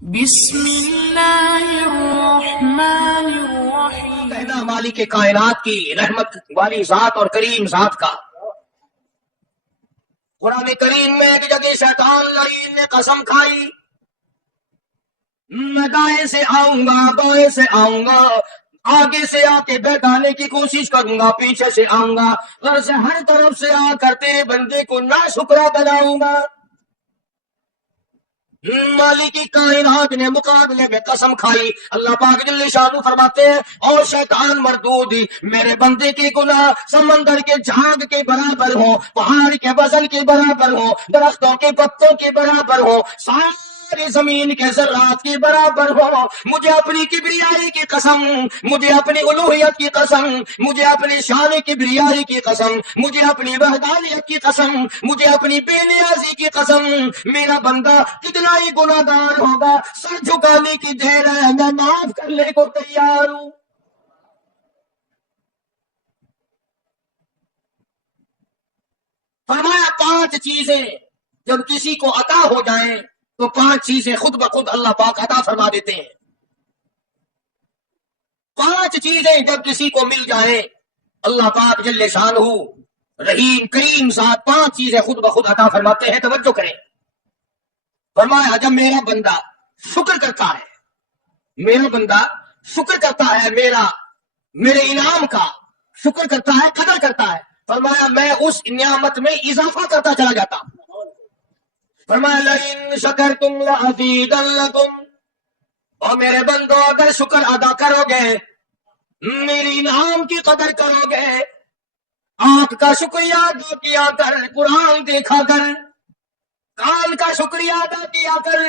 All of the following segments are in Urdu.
بسم اللہ الرحمن الرحیم. کہنا مالک کائنات کی رحمت والی ذات اور کریم ذات کا. قرآن کریم میں ایک جگہ شیطان لعین نے قسم کھائی، میں دائیں سے آؤں گا، بائیں سے آؤں گا، آگے سے آ کے بیٹھانے کی کوشش کروں گا، پیچھے سے آؤں گا، غرض سے ہر طرف سے آ کر تیرے بندے کو ناشکرا بناؤں گا. مالک کی کائنات نے مقابلے میں قسم کھائی. اللہ پاک جل شانہ فرماتے ہیں، اور شیطان مردود، میرے بندے کے گناہ سمندر کے جھاگ کے برابر ہو، پہاڑ کے وزن کے برابر ہو، درختوں کے پتوں کے برابر ہو، ساری زمین کے ذرات کے برابر ہو. مجھے اپنی کبریائی کی قسم، مجھے اپنی الوہیت کی قسم، مجھے اپنی شان کبریائی کی قسم، مجھے اپنی وحدانیت کی قسم، مجھے اپنی بے نیازی کی قسم، میرا بندہ کتنا ہی گناہ گار ہوگا، سر جھکانے کی دیر ہے، میں معاف کرنے کو تیار ہوں. فرمایا 5 چیزیں جب کسی کو عطا ہو جائیں تو 5 چیزیں خود بخود اللہ پاک عطا فرما دیتے ہیں. 5 چیزیں جب کسی کو مل جائیں اللہ پاک جل شانہ رحیم کریم ذات 5 چیزیں خود بخود عطا فرماتے ہیں. توجہ کریں. فرمایا جب میرا بندہ شکر کرتا ہے، میرا بندہ شکر کرتا ہے، میرے انعام کا شکر کرتا ہے، قدر کرتا ہے، فرمایا میں اس نعمت میں اضافہ کرتا چلا جاتا ہوں. فرمایا لئن شکرتم لازیدنکم، اور میرے بندو اگر شکر ادا کرو گے، میری انعام کی قدر کرو گے، آنکھ کا شکریہ ادا کیا کر، قرآن دیکھا کر، کان کا شکریہ ادا کیا کر،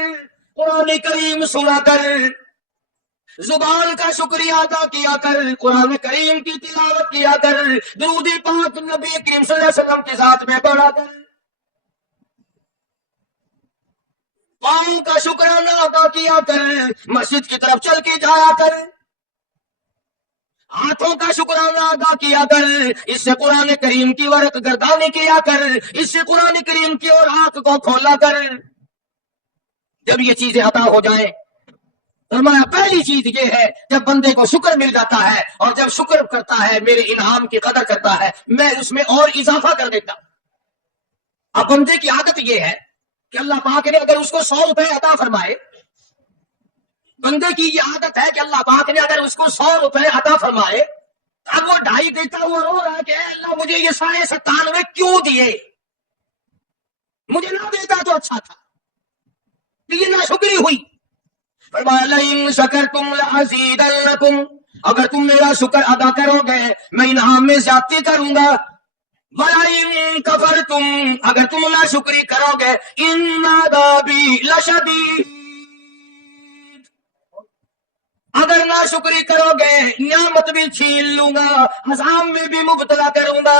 قرآن کریم سنا کر، زبان کا شکریہ ادا کیا کر، قرآن کریم کی تلاوت کیا کر، درود پاک نبی کریم صلی اللہ علیہ وسلم کے ساتھ میں پڑھا کر، پاؤں کا شکرانہ ادا کیا کر، مسجد کی طرف چل کے جایا کر، ہاتھوں کا شکرانہ ادا کیا کر، اس سے قرآن کریم کی ورق گردانی کیا کر، اس سے قرآن کریم کی اور آنکھ کو کھولا کر. جب یہ چیزیں عطا ہو جائیں، فرمایا پہلی چیز یہ ہے جب بندے کو شکر مل جاتا ہے اور جب شکر کرتا ہے، میرے انعام کی قدر کرتا ہے، میں اس میں اور اضافہ کر دیتا. اب بندے کی عادت یہ ہے کہ اللہ پاک نے اگر اس کو 100 روپے عطا فرمائے، بندے کی یہ عادت ہے کہ اللہ پاک نے اگر اس کو 100 روپے عطا فرمائے، اب وہ 2.5 دیتا ہوا رو رہا ہے کہ اے اللہ مجھے یہ 97 کیوں دیے، مجھے نہ دیتا تو اچھا تھا. یہ ناشکری ہوئی. فرمایا لئن شکرتم لازیدنکم، اگر تم میرا شکر ادا کرو گے میں انعام میں زیادتی کروں گا. وَلَئِن کفرتم، اگر تم ناشکری کرو گے ان عذابی لشدید، اگر ناشکری کرو گے نعمت بھی چھین لوں گا، عذاب میں بھی مبتلا کروں گا.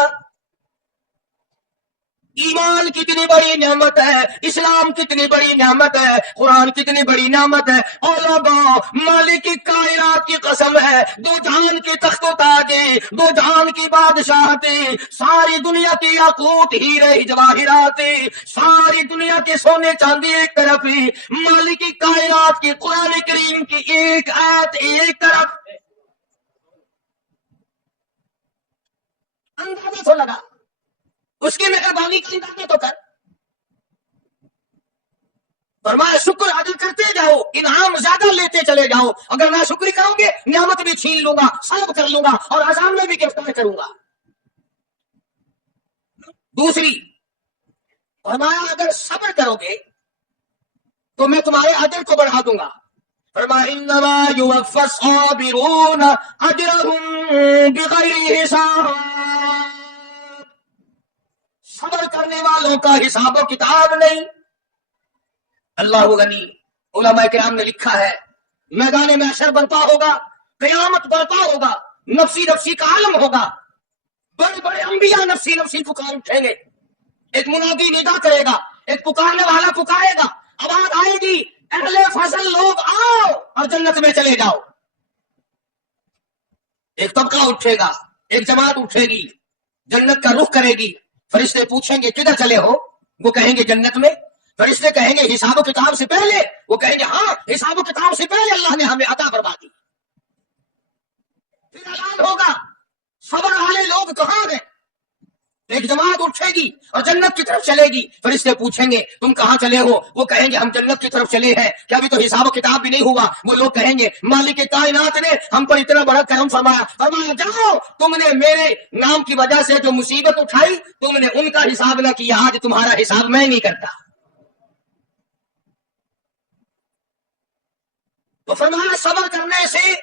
ایمان کتنی بڑی نعمت ہے، اسلام کتنی بڑی نعمت ہے، قرآن کتنی بڑی نعمت ہے. اور لوگوں مالک کی کائنات کی قسم ہے، 2 جہان کی تخت و تاجیں، 2 جہان کی بادشاہتیں، ساری دنیا کی یاقوت ہیرے جواہرات، ساری دنیا کے سونے چاندی ایک طرف، مالک کی کائنات کی قرآن کریم کی ایک آیت ایک طرف. اندازہ تو لگا، اس کی مہربانی کا اندازہ تو کر. فرمایا شکر ادا کرتے جاؤ، انعام زیادہ لیتے چلے جاؤ. اگر نہ شکری کرو گے نعمت بھی چھین لوں گا، سلب کر لوں گا اور عذاب میں بھی گرفتار کروں گا. دوسری فرمایا اگر صبر کرو گے تو میں تمہارے اجر کو بڑھا دوں گا. فرمایا انما یوفی الصابرون اجرهم بغیر حساب، صبر کرنے والوں کا حساب و کتاب نہیں. اللہ غنی. علماء کرام نے لکھا ہے میدان محشر برپا ہوگا، قیامت برپا ہوگا، نفسی نفسی کا عالم ہوگا، بڑے بڑے انبیاء نفسی نفسی پکار اٹھیں گے، ایک منادی ندا کرے گا، ایک پکارنے والا پکارے گا، آواز آئے گی اہل فضل لوگ آؤ اور جنت میں چلے جاؤ. ایک طبقہ اٹھے گا، ایک جماعت اٹھے گی، جنت کا رخ کرے گی. فرشتے پوچھیں گے کدھر چلے ہو، وہ کہیں گے جنت میں. فرشتے کہیں گے حساب و کتاب سے پہلے، وہ کہیں گے ہاں حساب و کتاب سے پہلے اللہ نے ہمیں عطا فرما دی. پھر اعلان ہوگا صبر والے لوگ کہاں گئے؟ ایک جماعت اٹھے گی اور جنت کی طرف چلے گی. فرشتے پوچھیں گے تم کہاں چلے ہو؟ وہ کہیں گے ہم جنت کی طرف چلے ہیں. کیا ابھی تو حساب و کتاب بھی نہیں ہوا؟ وہ لوگ کہیں گے مالک کائنات نے ہم پر اتنا بڑا کرم فرمایا، فرمایا جاؤ تم نے میرے نام کی وجہ سے جو مصیبت اٹھائی تم نے ان کا حساب نہ کیا، آج تمہارا حساب میں نہیں کرتا. تو فرمایا صبر کرنے سے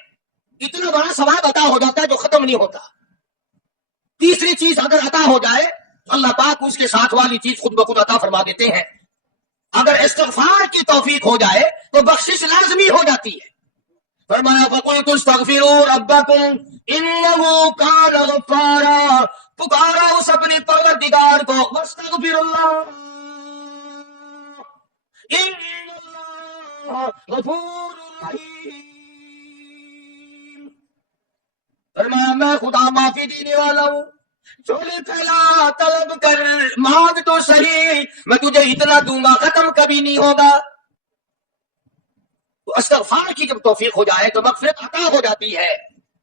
اتنا بڑا ثواب عطا ہو جاتا ہے جو ختم نہیں ہوتا. تیسری چیز اگر عطا ہو جائے تو اللہ پاک اس کے ساتھ والی چیز خود بخود عطا فرما دیتے ہیں. اگر استغفار کی توفیق ہو جائے تو بخشش لازمی ہو جاتی ہے. فرمایا فَقُلْتُ اسْتَغْفِرُوا رَبَّكُمْ إِنَّهُ كَانَ غَفَّارًا، پکارا اس اپنے پروردگار کو، وَاسْتَغْفِرُ اللَّهَ إِنَّ اللَّهَ غَفُورٌ رَحِيمٌ. فرمایا میں خدا معافی دینے والا ہوں، چولے پھیلا طلب کر، مانگ تو صحیح، میں تجھے اتنا دوں گا ختم کبھی نہیں ہوگا. تو استغفار کی جب توفیق ہو جائے تو مغفرت عطا ہو جاتی ہے.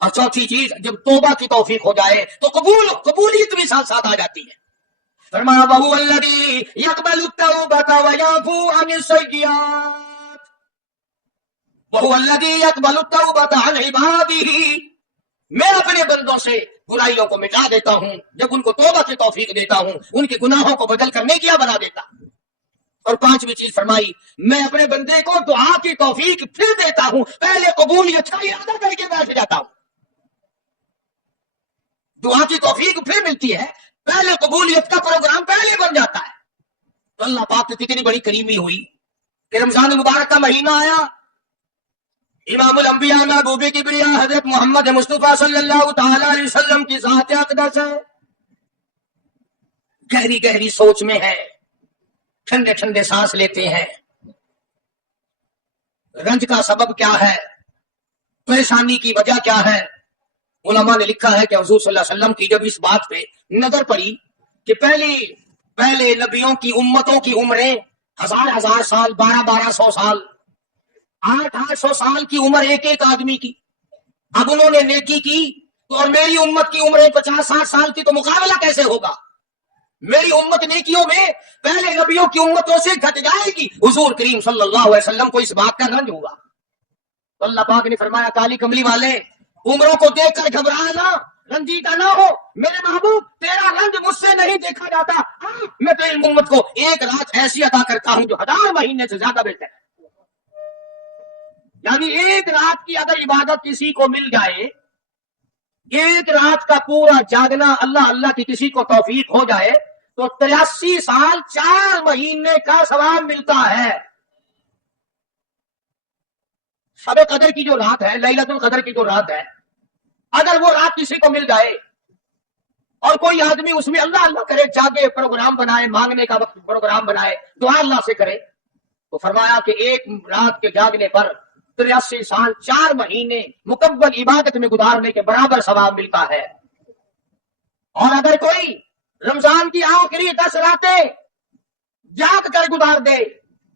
اور چوتھی چیز جب توبہ کی توفیق ہو جائے تو قبولیت بھی ساتھ ساتھ آ جاتی ہے. فرمایا وَهُوَ الَّذِي يَقْبَلُ التَّوْبَةَ وَيَعْفُو عَنِ السَّيِّئَاتِ، وَهُوَ الَّذِي يَقْبَلُ التَّوْبَةَ عَنْ عِبَادِهِ، میں اپنے بندوں سے برائیوں کو مٹا دیتا ہوں جب ان کو توبہ کی توفیق دیتا ہوں، ان کے گناہوں کو بدل کر نیکیاں بنا دیتا ہوں. اور پانچویں چیز فرمائی میں اپنے بندے کو دعا کی توفیق پھر دیتا ہوں، پہلے قبولیت کا ارادہ کر کے بیٹھ جاتا ہوں. دعا کی توفیق پھر ملتی ہے، پہلے قبولیت کا پروگرام پہلے بن جاتا ہے. تو اللہ پاک کی کتنی بڑی کریمی ہوئی کہ رمضان مبارک کا مہینہ آیا، امام الانبیاء محبوب کبریا حضرت محمد مصطفیٰ صلی اللہ تعالی علیہ وسلم کی ذات اقدس ہے، گہری گہری سوچ میں ہے، ٹھنڈے ٹھنڈے سانس لیتے ہیں. رنج کا سبب کیا ہے؟ پریشانی کی وجہ کیا ہے؟ علماء نے لکھا ہے کہ حضور صلی اللہ علیہ وسلم کی جب اس بات پہ نظر پڑی کہ پہلے نبیوں کی امتوں کی عمریں 1000 سال، 1200 سال، 800 سال کی عمر ایک آدمی کی، اب انہوں نے نیکی کی تو اور میری امت کی عمریں 50-60 سال کی، تو مقابلہ کیسے ہوگا؟ میری امت نیکیوں میں پہلے نبیوں کی امتوں سے گھٹ جائے گی. حضور کریم صلی اللہ علیہ وسلم کو اس بات کا رنج ہوگا. تو اللہ پاک نے فرمایا کالی کملی والے عمروں کو دیکھ کر گھبرانا، رنجیدہ نہ ہو، میرے محبوب تیرا رنج مجھ سے نہیں دیکھا جاتا. میں تیری امت کو ایک رات ایسی عطا کرتا ہوں جو 1000 مہینے سے زیادہ بہتر ہے. یعنی ایک رات کی اگر عبادت کسی کو مل جائے، ایک رات کا پورا جاگنا اللہ اللہ کی کسی کو توفیق ہو جائے تو 83 سال 4 مہینے کا ثواب ملتا ہے. شب قدر کی جو رات ہے، لیلۃ القدر کی جو رات ہے، اگر وہ رات کسی کو مل جائے اور کوئی آدمی اس میں اللہ اللہ کرے، جاگے، پروگرام بنائے، مانگنے کا وقت پروگرام بنائے، دعا اللہ سے کرے، تو فرمایا کہ ایک رات کے جاگنے پر 83 سال 4 مہینے مکمل عبادت میں گزارنے کے برابر ثواب ملتا ہے. اور اگر کوئی رمضان کی آخری 10 راتیں جاگ کر گزار دے،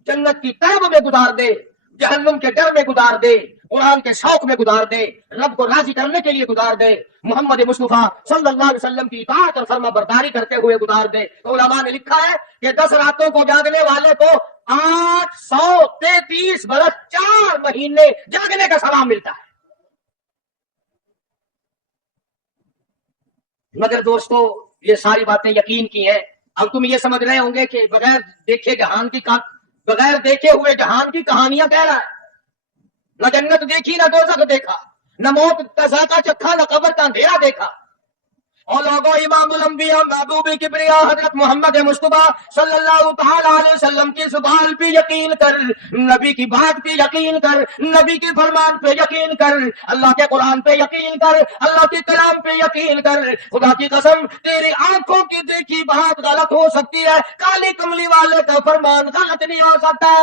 جنت کی طلب میں گزار دے، جہنم کے ڈر میں گزار دے، قرآن کے شوق میں گزار دے، رب کو راضی کرنے کے لیے گزار دے، محمد مصطفیٰ صلی اللہ علیہ وسلم کی اطاعت اور فرما برداری کرتے ہوئے گزار دے، تو علماء نے لکھا ہے کہ 10 راتوں کو جاگنے والے کو 833 برس 4 مہینے جاگنے کا ثواب ملتا ہے. مگر دوستو یہ ساری باتیں یقین کی ہیں. اب تم یہ سمجھ رہے ہوں گے کہ بغیر دیکھے ہوئے جہان کی کہانیاں کہہ رہا ہے. نہ جنت دیکھی، نہ دوزخ دیکھا، نہ موت کا ذائقہ چکھا، نہ قبر کا اندھیرا دیکھا. اور لوگوں امام الانبیاء محبوب کبریا حضرت محمد مصطفیٰ صلی اللہ تعالی علیہ وسلم کی زبان پہ یقین کر، نبی کی بات پہ یقین کر، نبی کے فرمان پہ یقین کر، اللہ کے قرآن پہ یقین کر، اللہ کے کلام پہ یقین کر. خدا کی قسم تیری آنکھوں کی دیکھی بات غلط ہو سکتی ہے، کالی کملی والے کا فرمان غلط نہیں ہو سکتا.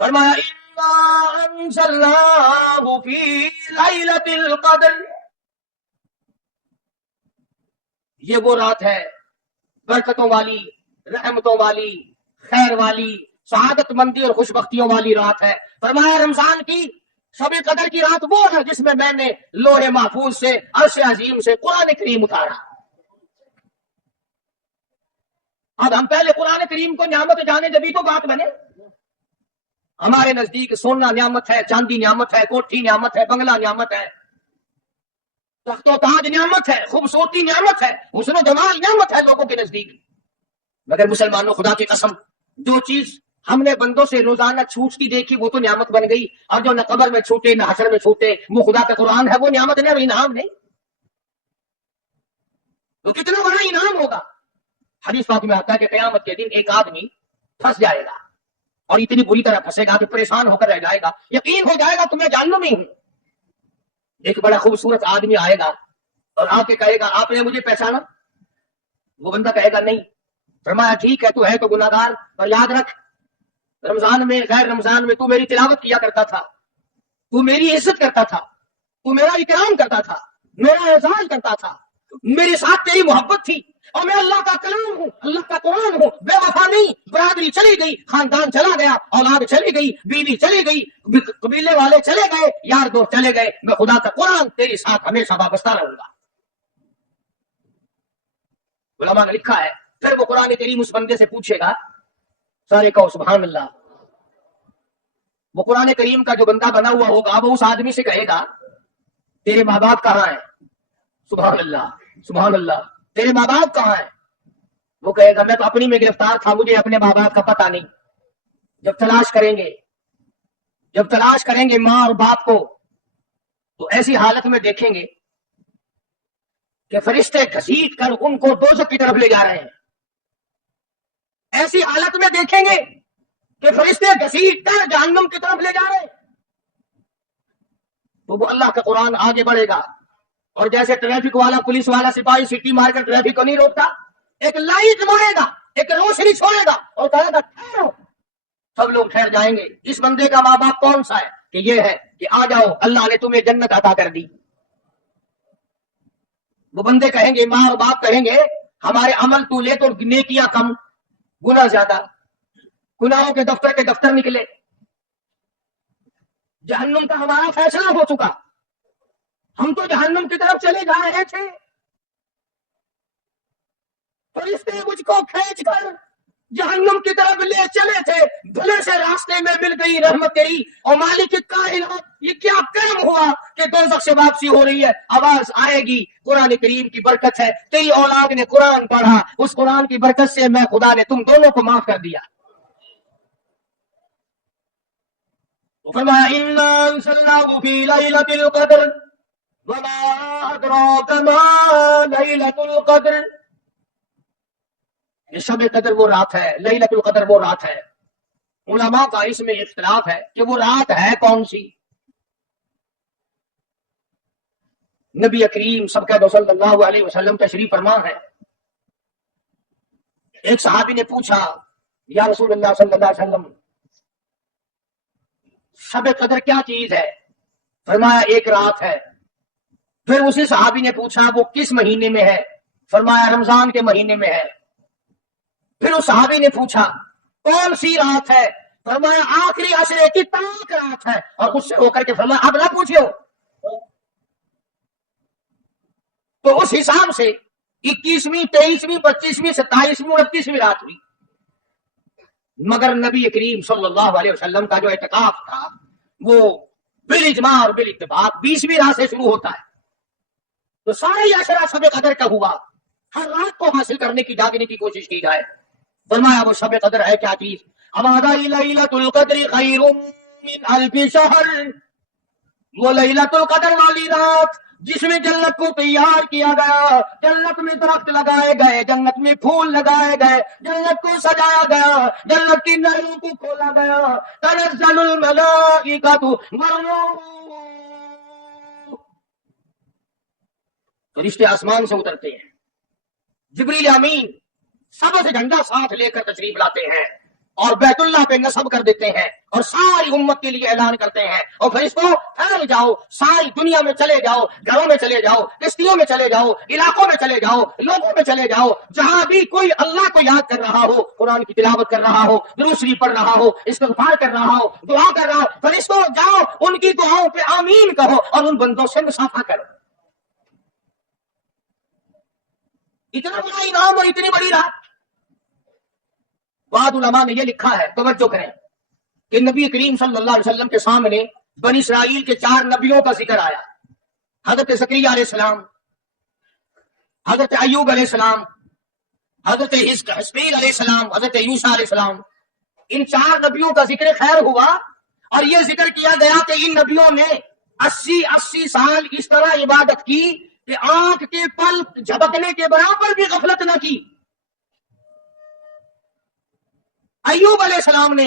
فرمایا انزلناہ فی لیلۃ القدر، یہ وہ رات ہے برکتوں والی، رحمتوں والی، خیر والی، سعادت مندی اور خوش بختیوں والی رات ہے۔ فرمایا رمضان کی شب قدر کی رات وہ ہے جس میں میں نے لوح محفوظ سے عرش عظیم سے قرآن کریم اتارا۔ اب ہم پہلے قرآن کریم کو نعمت جانے جبھی تو بات بنے۔ ہمارے نزدیک سونا نعمت ہے، چاندی نعمت ہے، کوٹھی نعمت ہے، بنگلہ نعمت ہے، تخت و تاج نعمت ہے، خوبصورتی نعمت ہے، حسن و جمال نعمت ہے لوگوں کے نزدیک۔ مگر مسلمانوں خدا کی قسم جو چیز ہم نے بندوں سے روزانہ چھوٹتی دیکھی وہ تو نعمت بن گئی، اور جو نہ قبر میں چھوٹے نہ حشر میں چھوٹے وہ خدا کا قرآن ہے، وہ نعمت نہیں اور انعام نہیں، تو کتنا بڑا انعام ہوگا۔ حدیث پاک میں آتا ہے کہ قیامت کے دن ایک آدمی پھنس جائے گا اور اتنی بری طرح پھنسے گا کہ پریشان ہو کر رہ جائے گا، یقین ہو جائے گا تو میں جہنم میں ہوں۔ ایک بڑا خوبصورت آدمی آئے گا اور آ کے کہے گا آپ نے مجھے پہچانا؟ وہ بندہ کہے گا نہیں۔ فرمایا ٹھیک ہے تو ہے تو گناہ گار، اور یاد رکھ رمضان میں غیر رمضان میں تو میری تلاوت کیا کرتا تھا، تو میری عزت کرتا تھا، تو میرا اکرام کرتا تھا، میرا اعزاز کرتا تھا، میرے ساتھ تیری محبت تھی، اور میں اللہ کا کلام ہوں، اللہ کا قرآن ہوں، بے وفا نہیں۔ برادری چلی گئی، خاندان چلا گیا، اولاد چلی گئی، بیوی چلی گئی، قبیلے والے چلے گئے، یار دوست چلے گئے، میں خدا کا قرآن تیرے ساتھ ہمیشہ وابستہ رہوں گا۔ علماء نے لکھا ہے پھر وہ قرآن کریم اس بندے سے پوچھے گا، سارے کہو سبحان اللہ۔ وہ قرآن کریم کا جو بندہ بنا ہوا ہوگا وہ اس آدمی سے کہے گا تیرے ماں باپ کہاں ہیں؟ سبحان اللہ سبحان اللہ، تیرے ماں باپ کہاں ہیں؟ وہ کہے گا میں تو اپنی میں گرفتار تھا، مجھے اپنے ماں باپ کا پتہ نہیں۔ جب تلاش کریں گے ماں اور باپ کو تو ایسی حالت میں دیکھیں گے کہ فرشتے گھسیٹ کر ان کو دوزخ کی طرف لے جا رہے ہیں۔ ایسی حالت میں دیکھیں گے کہ فرشتے گھسیٹ کر جہنم کی طرف لے جا رہے ہیں، تو وہ اللہ کا قرآن آگے بڑھے گا، اور جیسے ٹریفک والا پولیس والا سپاہی سٹی مار کر ٹریفک کو نہیں روکتا، ایک لائٹ مارے گا، ایک روشنی چھوڑے گا اور کہے گا ٹھہرو، سب لوگ ٹھہر جائیں گے۔ اس بندے کا ماں باپ کون سا ہے؟ کہ یہ ہے کہ آ جاؤ اللہ نے تمہیں جنت عطا کر دی۔ وہ بندے کہیں گے، ماں اور باپ کہیں گے ہمارے عمل تو لے تو نیکیاں کم گناہ زیادہ، گناہوں کے دفتر نکلے، جہنم کا ہمارا فیصلہ ہو چکا، ہم تو جہنم کی طرف چلے جا رہے تھے، فرشتے مجھ کو کھینچ کر جہنم کی طرف لے چلے تھے، بھلے سے راستے میں مل گئی رحمت تیری، اور مالک کائنات یہ کیا کرم ہوا کہ دوزخ سے واپسی ہو رہی ہے، آواز آئے گی قرآن کریم کی برکت ہے، تیری اولاد نے قرآن پڑھا، اس قرآن کی برکت سے میں خدا نے تم دونوں کو معاف کر دیا۔ فرمایا انا انزلناه في ليلة القدر وما ادراك ما ليلة القدر۔ یہ شب قدر وہ رات ہے، لیلۃ القدر وہ رات ہے۔ علماء کا اس میں اختلاف ہے کہ وہ رات ہے کون سی۔ نبی کریم صلی اللہ علیہ وسلم تشریف فرما ہے۔ ایک صحابی نے پوچھا یا رسول اللہ صلی اللہ علیہ وسلم شب قدر کیا چیز ہے؟ فرمایا ایک رات ہے۔ پھر اسی صحابی نے پوچھا وہ کس مہینے میں ہے؟ فرمایا رمضان کے مہینے میں ہے۔ پھر اس صحابی نے پوچھا کون سی رات ہے؟ فرمایا آخری عشرے کی تاک رات ہے، اور اس سے ہو کر کے فرمایا اب نہ پوچھو۔ تو اس حساب سے 21ویں 23ویں 25ویں 27ویں 29ویں رات ہوئی۔ مگر نبی کریم صلی اللہ علیہ وسلم کا جو اعتکاف تھا وہ بالاجماع اور بالاتفاق 20ویں رات سے شروع ہوتا ہے، تو سارے عشرہ شب قدر کا ہوا، ہر رات کو حاصل کرنے کی جاگنے کی کوشش کی جائے۔ فرمایا وہ شب قدر ہے کیا چیز؟ لیلۃ القدر خیر من الف شہر، وہ لیلۃ القدر والی رات جس میں جنت کو تیار کیا گیا، جنت میں درخت لگائے گئے، جنت میں پھول لگائے گئے، جنت کو سجایا گیا، جنت کی نہروں کو کھولا گیا، تنزل الملائکۃ والروح، فرشتے آسمان سے اترتے ہیں، جبریل امین سب سے جھنڈا ساتھ لے کر تشریف لاتے ہیں، اور بیت اللہ پہ نصب کر دیتے ہیں اور ساری امت کے لیے اعلان کرتے ہیں اور پھر اس کو پھیل جاؤ، ساری دنیا میں چلے جاؤ، گھروں میں چلے جاؤ، کشتیوں میں چلے جاؤ، علاقوں میں چلے جاؤ، لوگوں میں چلے جاؤ، جہاں بھی کوئی اللہ کو یاد کر رہا ہو، قرآن کی تلاوت کر رہا ہو، درود شریف پڑھ رہا ہو، استغفار کر رہا ہو، دعا کر رہا ہو، فرشتوں جاؤ ان کی دعاؤں پہ آمین کہو اور ان بندوں سے مصافحہ کرو۔ اتنا بڑا انعام اور اتنی بڑی رات۔ بعض علماء نے یہ لکھا ہے، توجہ کریں، کہ نبی کریم صلی اللہ علیہ وسلم کے سامنے بنی اسرائیل کے 4 نبیوں کا ذکر آیا، حضرت زکریا علیہ السلام، حضرت ایوب علیہ السلام، حضرت حزقیل علیہ السلام، حضرت یوسیٰ علیہ السلام۔ ان 4 نبیوں کا ذکر خیر ہوا اور یہ ذکر کیا گیا کہ ان نبیوں نے 80 سال اس طرح عبادت کی کہ آنکھ کے پل جھپکنے کے برابر بھی غفلت نہ کی۔ ایوب علیہ السلام نے،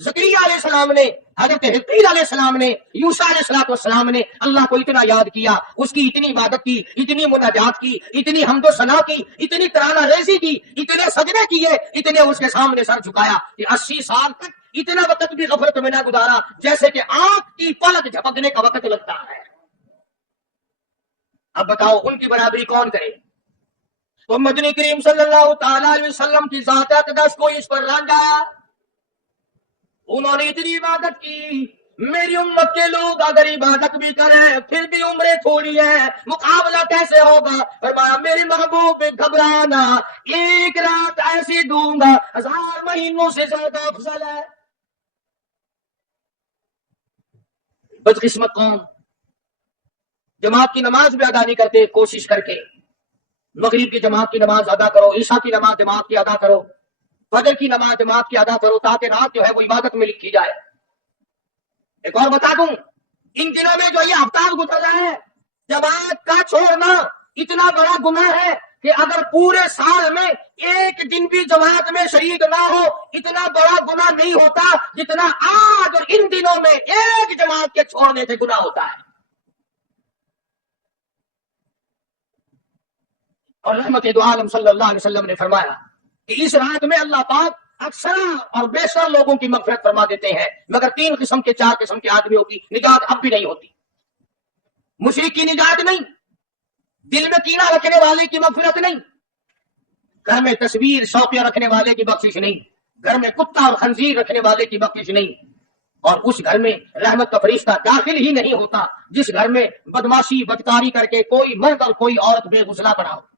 زکریا علیہ السلام نے، حضرت حزقیل علیہ السلام نے، یوسیٰ علیہ السلام نے اللہ کو اتنا یاد کیا، اس کی اتنی عبادت کی، اتنی مناجات کی، اتنی حمد و ثنا کی، اتنی ترانہ ریزی کی، اتنے سجدے کیے، اتنے اس کے سامنے سر جھکایا کہ 80 سال تک اتنا وقت بھی غفلت میں نہ گزارا جیسے کہ آنکھ کی پلک جھپکنے کا وقت لگتا ہے۔ اب بتاؤ ان کی برابری کون کرے؟ تو مدنی کریم صلی اللہ تعالی علیہ وسلم کی ذات اقدس کو اس پر رنگا، انہوں نے اتنی عبادت کی۔ میری امت کے لوگ اگر عبادت بھی کریں پھر بھی عمریں تھوڑی ہے، مقابلہ کیسے ہوگا؟ فرمایا میرے محبوب گھبرانا، ایک رات ایسی دوں گا 1000 مہینوں سے زیادہ افضل ہے۔ بدقسمت قوم جماعت کی نماز بھی ادا نہیں کرتے، کوشش کر کے مغرب کی جماعت کی نماز ادا کرو، عشاء کی نماز جماعت کی ادا کرو، فجر کی نماز جماعت کی ادا کرو تاکہ رات جو ہے وہ عبادت میں لکھی جائے۔ ایک اور بتا دوں، ان دنوں میں جو یہ ہفتہ گزر رہا ہے، جماعت کا چھوڑنا اتنا بڑا گناہ ہے کہ اگر پورے سال میں ایک دن بھی جماعت میں شریک نہ ہو اتنا بڑا گناہ نہیں ہوتا جتنا آج اور ان دنوں میں ایک جماعت کے چھوڑنے سے گناہ ہوتا ہے۔ اور رحمت دو عالم صلی اللہ علیہ وسلم نے فرمایا کہ اس رات میں اللہ پاک اکثر اور بیشتر لوگوں کی مغفرت فرما دیتے ہیں، مگر 3 قسم کے 4 قسم کے آدمیوں کی نجات اب بھی نہیں ہوتی۔ مشرک کی نجات نہیں، دل میں کینہ رکھنے والے کی مغفرت نہیں، گھر میں تصویر شوقیہ رکھنے والے کی بخشش نہیں، گھر میں کتا اور خنزیر رکھنے والے کی بخشش نہیں، اور اس گھر میں رحمت کا فرشتہ داخل ہی نہیں ہوتا جس گھر میں بدماشی بدکاری کر کے کوئی مرد اور کوئی عورت بے غسلہ بنا ہو۔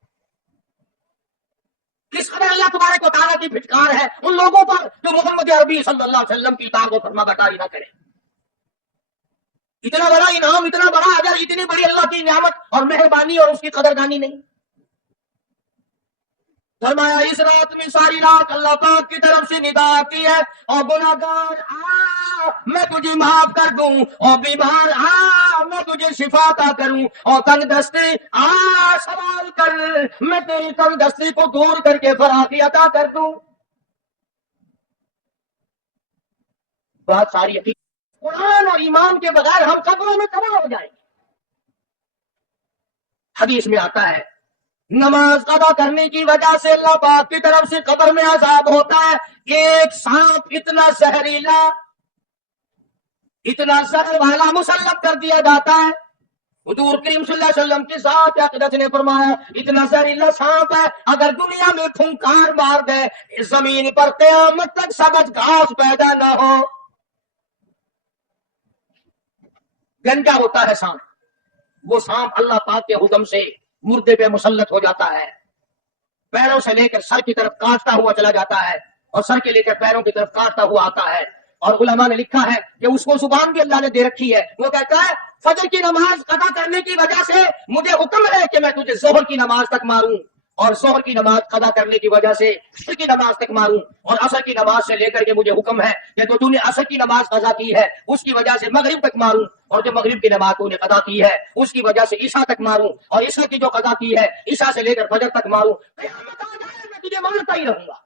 کس قدر اللہ تبارک و تعالیٰ کی پھٹکار ہے ان لوگوں پر جو محمد عربی صلی اللہ علیہ وسلم کی اطاعت و فرما برداری نہ کرے۔ اتنا بڑا انعام، اتنا بڑا اجر، اتنی بڑی اللہ کی نعمت اور مہربانی اور اس کی قدردانی نہیں۔ فرمایا اس رات میں ساری رات اللہ پاک کی طرف سے ندا آتی ہے اور گناہگار میں تجھے معاف کر دوں، اور بیمار میں تجھے شفا عطا کروں، اور تنگ دستی سوال کر میں تیری تنگ دستی کو دور کر کے فراخی عطا کر دوں۔ بہت ساری حقیقت قرآن اور ایمان کے بغیر ہم قبروں میں تباہ ہو جائیں گے۔ حدیث میں آتا ہے نماز قضا کرنے کی وجہ سے اللہ پاک کی طرف سے قبر میں عذاب ہوتا ہے، ایک سانپ اتنا زہریلا، اتنا زہر والا مسلط کر دیا جاتا ہے۔ حضور کریم صلی اللہ علیہ وسلم کی ذات اقدس نے فرمایا اتنا زہریلا سانپ ہے اگر دنیا میں پھنکار مار دے زمین پر قیامت تک سبز گھاس پیدا نہ ہو۔ گنجا ہوتا ہے سانپ، وہ سانپ اللہ پاک کے حکم سے مردے پہ مسلط ہو جاتا ہے، پیروں سے لے کر سر کی طرف کاٹتا ہوا چلا جاتا ہے اور سر کے لے کر پیروں کی طرف کاٹتا ہوا آتا ہے۔ اور علماء نے لکھا ہے کہ اس کو زبان بھی اللہ نے دے رکھی ہے، وہ کہتا ہے فجر کی نماز قضا کرنے کی وجہ سے مجھے حکم ہے کہ میں تجھے ظہر کی نماز تک ماروں، اور ظہر کی نماز قضا کرنے کی وجہ سے عصر کی نماز تک ماروں، اور عصر کی نماز سے لے کر کے مجھے حکم ہے کہ تو نے عصر کی نماز قضا کی ہے اس کی وجہ سے مغرب تک ماروں، اور جو مغرب کی نماز تو نے قضا کی ہے اس کی وجہ سے عشاء تک ماروں، اور عشاء کی جو قضا کی ہے عشاء سے لے کر فجر تک ماروں۔ قیامت آ جائے میں تجھے مارتا ہی رہوں گا۔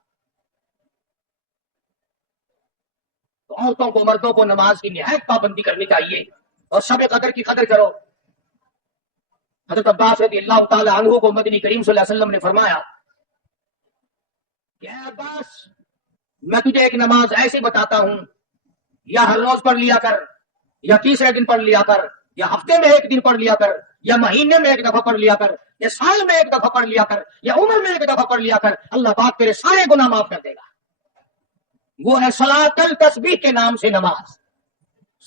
تو عورتوں کو مردوں کو نماز کی نہایت پابندی کرنی چاہیے اور شب قدر کی قدر کرو۔ حضرت عباس رضی اللہ تعالی عنہ کو مدنی کریم صلی اللہ علیہ وسلم نے فرمایا کہ اے عباس میں تجھے ایک نماز ایسی بتاتا ہوں، یا ہر روز پڑھ لیا کر، یا تیسرے دن پڑھ لیا کر، یا ہفتے میں ایک دن پڑھ لیا کر، یا مہینے میں ایک دفعہ پڑھ لیا کر، یا سال میں ایک دفعہ پڑھ لیا کر، یا عمر میں ایک دفعہ پڑھ لیا کر، اللہ پاک تیرے سارے گناہ معاف کر دے گا۔ وہ ہے صلاۃ التسبیح کے نام سے نماز،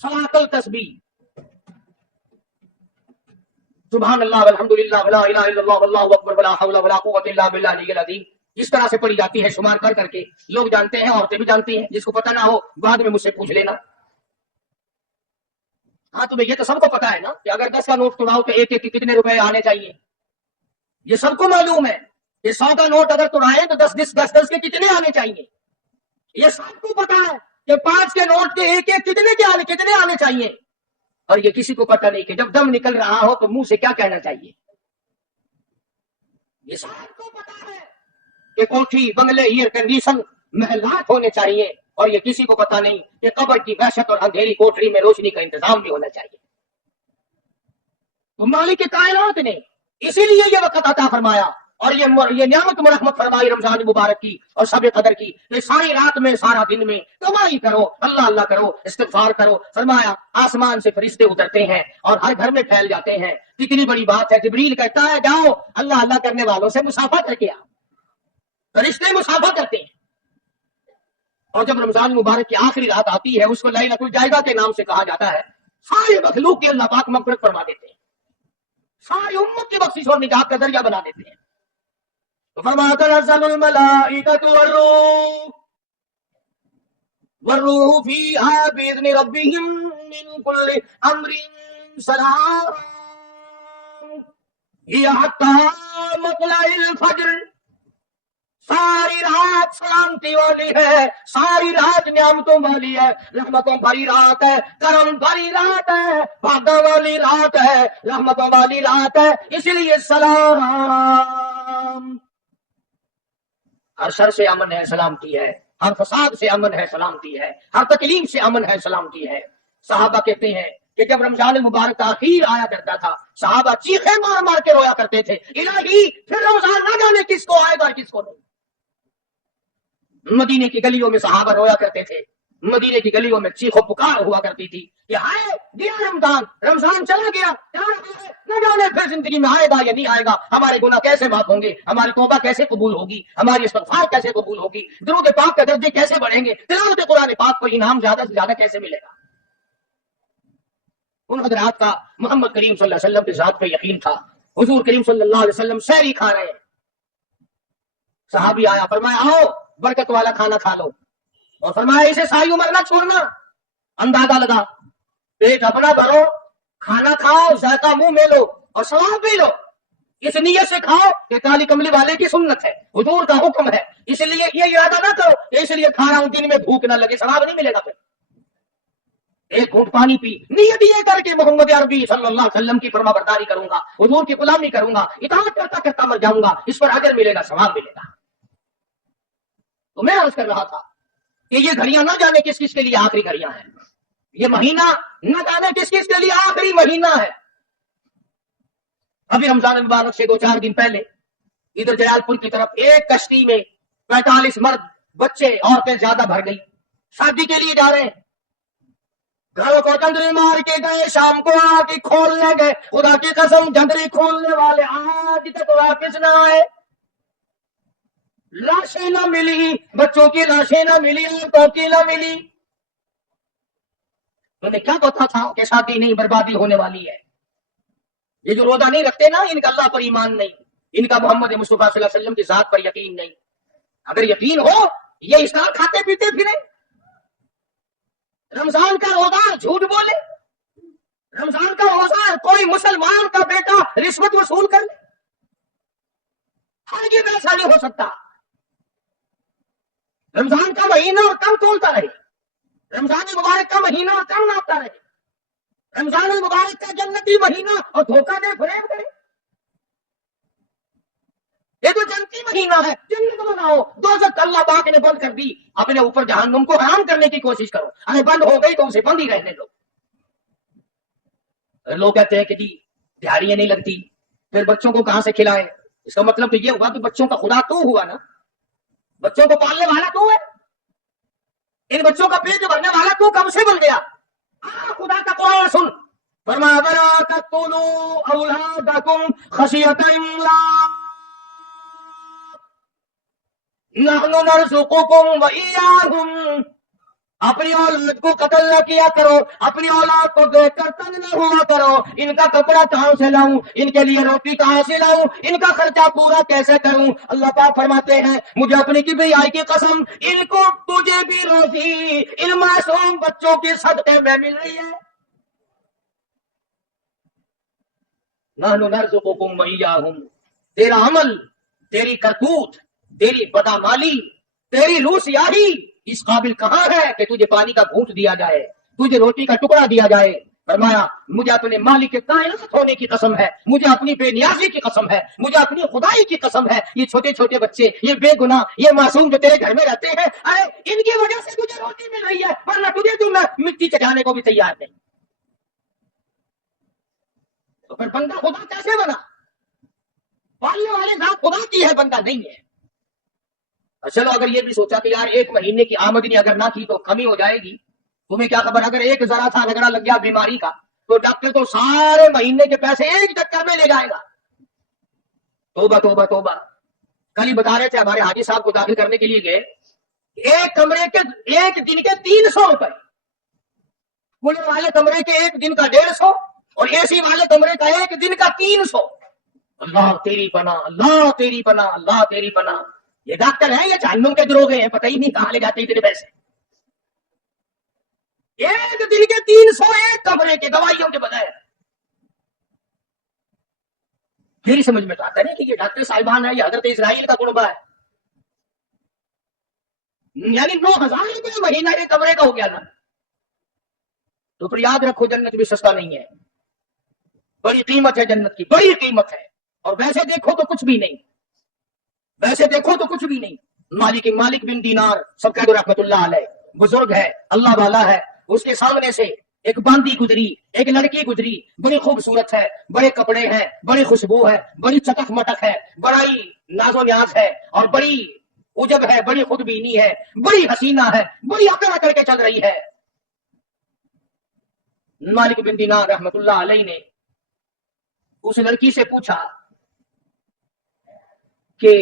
صلاۃ التسبیح۔ سبحان اللہ والحمد للہ ولا الہ الا اللہ واللہ اکبر ولا حول ولا قوۃ الا باللہ العلی العظیم، اس طرح سے پڑھی جاتی ہے شمار کر کر کے، لوگ جانتے ہیں، عورتیں بھی جانتی ہیں، جس کو پتہ نہ ہو بعد میں مجھ سے پوچھ لینا۔ ہاں تمہیں یہ تو سب کو پتا ہے نا کہ اگر 10 کا نوٹ توڑاؤ تو ایک ایک کے کتنے روپے آنے چاہیے، یہ سب کو معلوم ہے کہ 100 کا نوٹ اگر توڑائیں تو 10 کے کتنے آنے چاہیے، یہ سب کو پتا ہے کہ 5 کے نوٹ کے ایک ایک کتنے آنے چاہیے، اور یہ کسی کو پتہ نہیں کہ جب دم نکل رہا ہو تو منہ سے کیا کہنا چاہیے۔ یہ سب کو پتا ہے کہ کوٹھی، بنگلے، ایئر کنڈیشن، محلات ہونے چاہیے، اور یہ کسی کو پتا نہیں کہ قبر کی وحشت اور اندھیری کوٹری میں روشنی کا انتظام بھی ہونا چاہیے۔ تو مالک کائنات نے اسی لیے یہ وقت عطا فرمایا اور یہ نعمت مرحمت فرمائی رمضان مبارک کی اور شب قدر کی، کہ ساری رات میں سارا دن میں کمائی کرو، اللہ اللہ کرو، استغفار کرو۔ فرمایا آسمان سے فرشتے اترتے ہیں اور ہر گھر میں پھیل جاتے ہیں، کتنی بڑی بات ہے۔ جبریل کہتا ہے جاؤ اللہ اللہ کرنے والوں سے مسافہ کر کے آؤ، فرشتے مسافہ کرتے ہیں۔ اور جب رمضان مبارک کی آخری رات آتی ہے اس کو لیلۃ الجائزہ کے نام سے کہا جاتا ہے، سارے مخلوق کی اللہ پاک مغفرت فرما دیتے ہیں، ساری امت کی بخشش اور نجات کا ذریعہ بنا دیتے ہیں۔ تو فرمایا تنزل الملائکۃ والروح فیہا بإذن ربہم من کل امر سلام ہی حتی مطلع الفجر۔ ساری رات سلامتی والی ہے، ساری رات نعمتوں والی ہے، رحمتوں بھری رات ہے، کرم بھری رات ہے، بھاگا والی رات ہے، رحمتوں والی رات ہے، اس لیے سلام۔ ہر شر سے امن ہے، سلامتی ہے، ہر فساد سے امن ہے، سلامتی ہے، ہر تکلیف سے امن ہے، سلامتی ہے۔ صحابہ کہتے ہیں کہ جب رمضان مبارک تاخیر آیا کرتا تھا صحابہ چیخیں مار مار کے رویا کرتے تھے، الہی پھر رمضان نہ جانے کس کو آئے گا اور کس کو نہیں۔ مدینے کی گلیوں میں صحابہ رویا کرتے تھے، مدینے کی گلیوں میں چیخ و پکار ہوا کرتی تھی کہ ہائے گیا رمضان، رمضان چلا گیا، نہ جانے پھر زندگی میں آئے گا یا نہیں آئے گا، ہمارے گناہ کیسے معاف ہوں گے، ہماری توبہ کیسے قبول ہوگی، ہماری استغفار کیسے قبول ہوگی، درود پاک کے درجے کیسے بڑھیں گے، تلاوت قرآن پاک کو انعام زیادہ سے زیادہ کیسے ملے گا۔ ان حضرات کا محمد کریم صلی اللہ علیہ وسلم کی ذات پہ یقین تھا۔ حضور کریم صلی اللہ علیہ وسلم سحری کھا رہے ہیں، صحابی آیا، فرمایا آؤ برکت والا کھانا کھا لو، اور فرمایا اسے ساری عمر نہ چھوڑنا۔ اندازہ لگا، پیٹ اپنا بھرو، کھانا کھاؤ، ذائقہ منہ میں لو اور ثواب بھی لو، اس نیت سے کھاؤ کہ کالی کملی والے کی سنت ہے، حضور کا حکم ہے، اس لیے یہ ارادہ نہ کرو کہ اس لیے کھا رہا ہوں دن میں بھوک نہ لگے، ثواب نہیں ملے گا۔ پھر ایک گھونٹ پانی پی، نیت یہ کر کے محمد عربی صلی اللہ علیہ وسلم کی فرما برداری کروں گا، حضور کی غلامی کروں گا، اطاعت کرتا کرتا مر جاؤں گا، اس پر اجر ملے گا، ثواب ملے گا۔ تو میں عرض کر رہا تھا کہ یہ گھڑیاں نہ جانے کس کس کے لیے آخری گھڑیاں ہیں، یہ مہینہ نہ جانے کس کس کے لیے آخری مہینہ ہے۔ ابھی رمضان مبارک سے 2-4 دن پہلے ادھر جلال پور کی طرف ایک کشتی میں 45 مرد، بچے، عورتیں زیادہ بھر گئی، شادی کے لیے جا رہے ہیں، گھروں کو جندری مار کے گئے، شام کو آ کے کھولنے گئے، خدا کی قسم جندری کھولنے والے آج تک واپس نہ آئے، لاشیں نہ ملی، بچوں کی لاشیں نہ ملی، عورتوں کی نہ ملی۔ انہیں کیا پتا تھا کہ شادی نہیں بربادی ہونے والی ہے۔ یہ جو روزہ نہیں رکھتے نا، ان کا اللہ پر ایمان نہیں، ان کا محمد مصطفیٰ صلی اللہ علیہ وسلم کی ذات پر یقین نہیں۔ اگر یقین ہو یہ اس طرح کھاتے پیتے پھرے، رمضان کا روزہ جھوٹ بولے، رمضان کا روزہ کوئی مسلمان کا بیٹا رشوت وصول کر لے، ہر یہ ایسا نہیں ہو سکتا۔ رمضان کا مہینہ اور کم تولتا رہے، رمضان مبارک کا مہینہ اور کم ناپتا رہے، رمضان المبارک کا جنتی مہینہ اور دھوکہ دے فریب کرے۔ یہ تو جنتی مہینہ ہے، جنت بناؤ، دوزخ اللہ پاک نے بند کر دی، اپنے اوپر جہنم کو حرام کرنے کی کوشش کرو، ارے بند ہو گئی تو اسے بند ہی رہنے دو۔ لوگ کہتے ہیں کہ جی دیہڑیاں نہیں لگتی، پھر بچوں کو کہاں سے کھلائیں؟ اس کا مطلب تو یہ ہوا کہ بچوں کا خدا تو ہوا نا، بچوں کو پالنے والا تو ہے، ان بچوں کا پیٹ بھرنے والا تو کب سے بن گیا؟ خدا کا قرآن سن، فرمایا وَلَا تَقْتُلُوا أَوْلَادَكُمْ خَشْيَةَ إِمْلَاقٍ نَحْنُ نَرْزُقُكُمْ وَإِيَّاهُمْ، اپنی اولاد کو قتل نہ کیا کرو، اپنی اولاد کو دیکھ کر تنگ نہ ہوا کرو، ان کا کپڑا کہاں سے لاؤں، ان کے لیے روٹی کہاں سے لاؤں، ان کا خرچہ پورا کیسے کروں؟ اللہ پاک فرماتے ہیں مجھے اپنی کبریائی کی قسم، ان کو تجھے بھی روزی ان معصوم بچوں کے صدقے میں مل رہی ہے۔ نحن نرزقکم وإیاہم، تیرا عمل، تیری کرتوت، تیری بدعمالی، تیری روح سیاہی اس قابل کہاں ہے کہ تجھے پانی کا گھونٹ دیا جائے، تجھے روٹی کا ٹکڑا دیا جائے؟ فرمایا مجھے اپنے مالک کائنات ہونے کی قسم ہے، مجھے اپنی بے نیازی کی قسم ہے، مجھے اپنی خدائی کی قسم ہے، یہ چھوٹے چھوٹے بچے، یہ بے گناہ، یہ معصوم جو تیرے گھر میں رہتے ہیں، ارے ان کی وجہ سے تجھے روٹی مل رہی ہے، ورنہ تجھے تو میں مٹی چٹانے کو بھی تیار نہیں۔ تو پھر بندہ خدا کیسے بنا؟ پالنے والے ذات خدا کی ہے، بندہ نہیں ہے۔ چلو اگر یہ بھی سوچا کہ یار ایک مہینے کی آمدنی اگر نہ کی تو کمی ہو جائے گی، تمہیں کیا خبر اگر ایک ذرا تھا رگڑا لگ گیا بیماری کا تو ڈاکٹر تو سارے مہینے کے پیسے ایک چکر میں لے جائے گا۔ توبہ توبہ توبہ۔ کل ہی بتا رہے تھے ہمارے حاجی صاحب کو داخل کرنے کے لیے گئے، ایک کمرے کے ایک دن کے 300 روپے، کولر والے کمرے کے ایک دن کا 150 اور اے سی والے کمرے کا ایک دن کا 300۔ اللہ تیری پناہ، اللہ تیری پناہ، اللہ تیری پناہ۔ یہ ڈاکٹر ہیں یا جہنم کے دروغے ہیں، پتہ ہی نہیں کہاں لے جاتے اتنے پیسے۔ ایک دن کے 300 ایک کمرے کے دوائیوں کے بغیر۔ پھر سمجھ میں تو آتا نہیں کہ یہ ڈاکٹر صاحبان ہے یا حضرت اسرائیل کا کنبہ ہے، یعنی 9,000 روپے مہینہ ایک کمرے کا ہو گیا نا۔ تو پھر یاد رکھو جنت بھی سستا نہیں ہے، بڑی قیمت ہے جنت کی، بڑی قیمت ہے۔ اور ویسے دیکھو تو کچھ بھی نہیں، ویسے دیکھو تو کچھ بھی نہیں۔ مالک بن دینار سب کہہ دو رحمت اللہ علیہ، بزرگ ہے، اللہ والا ہے، اس کے سامنے سے ایک باندی گزری، ایک لڑکی گزری، بڑی خوبصورت ہے، بڑے کپڑے ہیں، بڑی خوشبو ہے، بڑی چٹک مٹک ہے، بڑی ناز و نیاز ہے، اور بڑی عجب ہے، بڑی خود بینی ہے، بڑی حسینہ ہے، بڑی عقل کر کے چل رہی ہے۔ مالک بن دینار رحمت اللہ علیہ نے اس لڑکی سے پوچھا کہ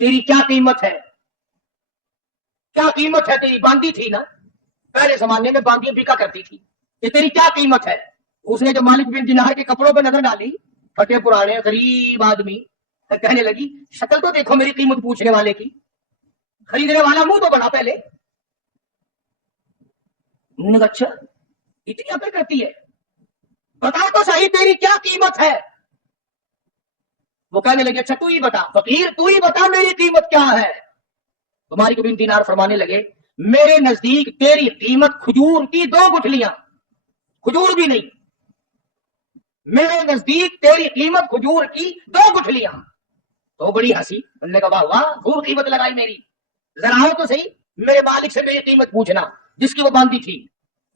تیری کیا قیمت ہے، کیا قیمت ہے تیری؟ باندی تھی نا، پہلے زمانے میں باندیاں بکا کرتی تھی، کہ تیری کیا قیمت ہے؟ اس نے جو مالک بن دینار کے کپڑوں پہ نظر ڈالی، پھٹے پرانے غریب آدمی، کہنے لگی شکل تو دیکھو میری قیمت پوچھنے والے کی، خریدنے والا منہ تو بڑا پہلے۔ اچھا اتنی عقل کرتی ہے، بتا تو صحیح تیری کیا قیمت ہے؟ وہ کہنے لگے اچھا تو ہی بتا، فقیر تو ہی بتا میری قیمت کیا ہے؟ تو مالک بن دینار فرمانے لگے میرے نزدیک تیری قیمت کھجور کی 2 گٹھلیاں، کھجور بھی نہیں، میرے نزدیک تیری قیمت کھجور کی 2 گٹھلیاں۔ تو بڑی ہنسی، انہوں نے کہا واہ خوب قیمت لگائی میری، ذرا آؤ تو صحیح میرے مالک سے میری قیمت پوچھنا، جس کی وہ باندھی تھی۔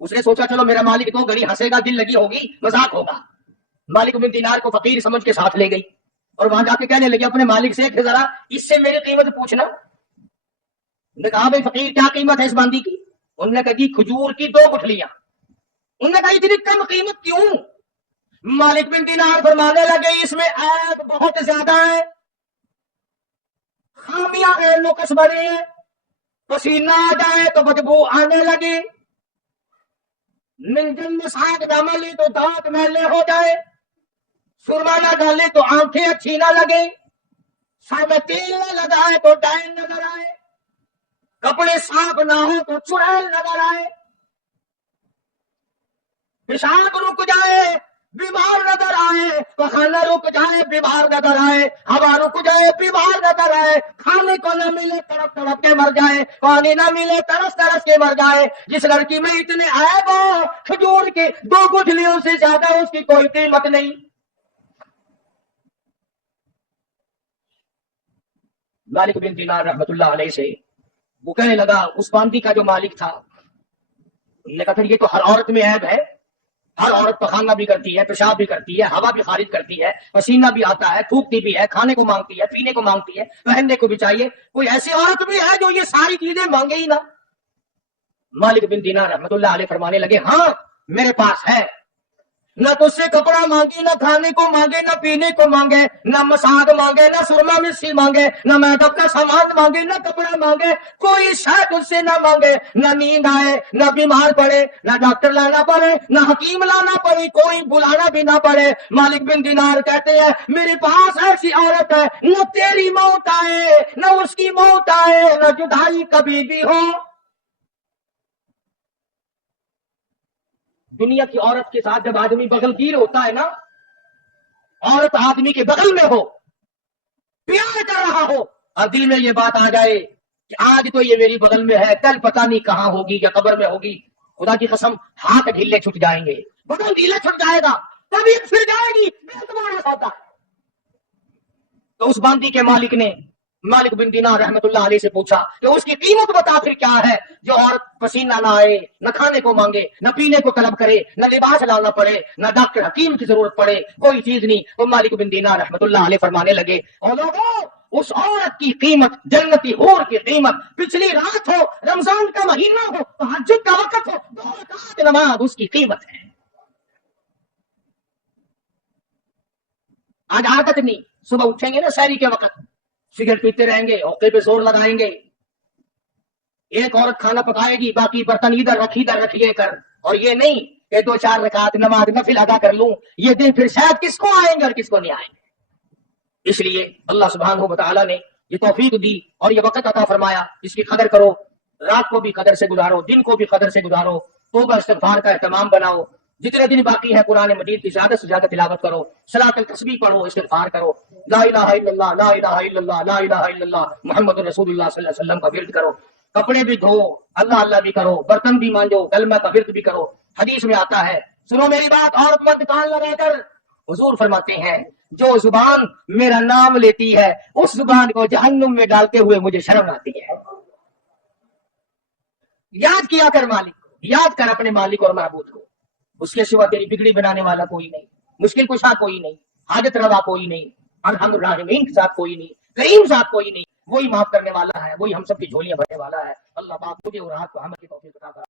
اس نے سوچا چلو میرا مالک 2 گھڑی ہنسے گا، دل لگی ہوگی، مذاق ہوگا۔ مالک بن دینار کو فقیر سمجھ کے ساتھ لے گئی اور وہاں جا کے کہنے لگے اپنے مالک سے کہ ذرا اس سے میری قیمت پوچھنا۔ انہوں نے کہا بھائی فقیر کیا قیمت ہے اس باندھی کی؟ انہوں نے کہا جی کھجور کی 2 گٹھلیاں۔ انہوں نے کہا اتنی کم قیمت کیوں؟ مالک بن دینار فرمانے لگے اس میں عیب بہت زیادہ ہے، خامیاں ہیں، نقص بھرے ہیں، پسینہ آ جائے تو بدبو آنے لگے، منجن میں ساگ نہ ملے تو دانت میلے ہو جائے، سرما نہ ڈالے تو آنکھیں اچھی نہ لگے، سر میں تیل نہ لگائے تو ڈائن نظر آئے، کپڑے صاف نہ ہو تو چڑیل نظر آئے، پیشاب رک جائے بیمار نظر آئے، پخانا رک جائے بیمار نظر آئے، ہوا رک جائے بیمار نظر آئے، کھانے کو نہ ملے تڑپ تڑپ کے مر جائے، پانی نہ ملے ترس ترس کے مر جائے۔ جس لڑکی میں اتنے عیب ہو کھجور کے 2 گٹھلیوں سے زیادہ اس کی کوئی قیمت نہیں۔ مالک بن دینار رحمت اللہ علیہ سے وہ کہنے لگا اس باندی کا جو مالک تھا، انہوں نے کہا پھر یہ تو ہر عورت میں عیب ہے، ہر عورت پخانہ بھی کرتی ہے، پیشاب بھی کرتی ہے، ہوا بھی خارج کرتی ہے، پسینہ بھی آتا ہے، تھوکتی بھی ہے، کھانے کو مانگتی ہے، پینے کو مانگتی ہے، پہننے کو بھی چاہیے. کوئی ایسی عورت بھی ہے جو یہ ساری چیزیں مانگے ہی نہ؟ مالک بن دینار رحمت اللہ علیہ فرمانے لگے ہاں میرے پاس ہے. نہ تو اس سے کپڑا مانگے، نہ کھانے کو مانگے، نہ پینے کو مانگے، نہ مساج مانگے، نہ سرما مسی مانگے، نہ میکپ کا سامان مانگے، نہ کپڑا مانگے، کوئی شاید اس سے نہ مانگے. نہ نیند آئے، نہ بیمار پڑے، نہ ڈاکٹر لانا پڑے، نہ حکیم لانا پڑے، کوئی بلانا بھی نہ پڑے. مالک بن دینار کہتے ہیں میرے پاس ایسی عورت ہے، نہ تیری موت آئے، نہ اس کی موت آئے، نہ جدائی کبھی بھی ہو. دنیا کی عورت کے ساتھ جب آدمی بغل گیر ہوتا ہے نا، عورت آدمی کے بغل میں ہو، پیار کر رہا ہو، اور دل میں یہ بات آ جائے کہ آج تو یہ میری بغل میں ہے، کل پتہ نہیں کہاں ہوگی یا قبر میں ہوگی، خدا کی قسم ہاتھ ڈھیلے چھٹ جائیں گے، بدن ڈھیلا چھٹ جائے گا، طبیعت پھر جائے گی. تمہارا سودا. تو اس باندی کے مالک نے مالک بن دینار رحمت اللہ علیہ سے پوچھا کہ اس کی قیمت بتا پھر کیا ہے جو عورت پسینہ نہ آئے، نہ کھانے کو مانگے، نہ پینے کو طلب کرے، نہ لباس لانا پڑے، نہ ڈاکٹر حکیم کی ضرورت پڑے، کوئی چیز نہیں. تو مالک بن دینار رحمت اللہ علیہ فرمانے لگے اور لوگوں اس عورت کی قیمت، جنتی حور کی قیمت، پچھلی رات ہو، رمضان کا مہینہ ہو، تہجد کا وقت ہو، 2 رکعت نماز اس کی قیمت ہے. آج عادت نہیں، صبح اٹھیں گے نا سحری کے وقت سگریٹ پیتے رہیں گے، اوقے پہ زور لگائیں گے. ایک عورت کھانا پکائے گی، باقی برتن ادھر رکھ لے کر، اور یہ نہیں کہ 2-4 رکعت نماز نفل ادا کر لوں. یہ دن پھر شاید کس کو آئیں گے اور کس کو نہیں آئیں گے. اس لیے اللہ سبحانہ و تعالیٰ نے یہ توفیق دی اور یہ وقت عطا فرمایا، اس کی قدر کرو. رات کو بھی قدر سے گزارو، دن کو بھی قدر سے گزارو، توبہ استغفار کا اہتمام بناؤ. جتنے دن باقی ہے قرآن مجید کی زیادہ سے زیادہ تلاوت کرو، صلاۃ التسبیح پڑھو، استغفار کرو، لا الہ الا اللہ، لا الہ الا اللہ، لا الہ الا اللہ محمد رسول اللہ صلی اللہ علیہ وسلم کا ورد کرو. کپڑے بھی دھو، اللہ اللہ بھی کرو، برتن بھی مانجو، کلمہ کا ورد بھی کرو. حدیث میں آتا ہے، سنو میری بات، عورت مرد کان لگا کر، حضور فرماتے ہیں جو زبان میرا نام لیتی ہے اس زبان کو جہنم میں ڈالتے ہوئے مجھے شرم آتی ہے. یاد کیا کر مالک کو، یاد کر اپنے مالک اور معبود کو. اس کے سوا تیری بگڑی بنانے والا کوئی نہیں، مشکل کشا کوئی نہیں، حاجت روا کوئی نہیں، ارحم الراحمین کے ساتھ کوئی نہیں، کریم ساتھ کوئی نہیں. وہی معاف کرنے والا ہے، وہی ہم سب کی جھولیاں بھرنے والا ہے. اللہ پاک مجھے اور آپ کو عمل کی توفیق عطا فرمائے.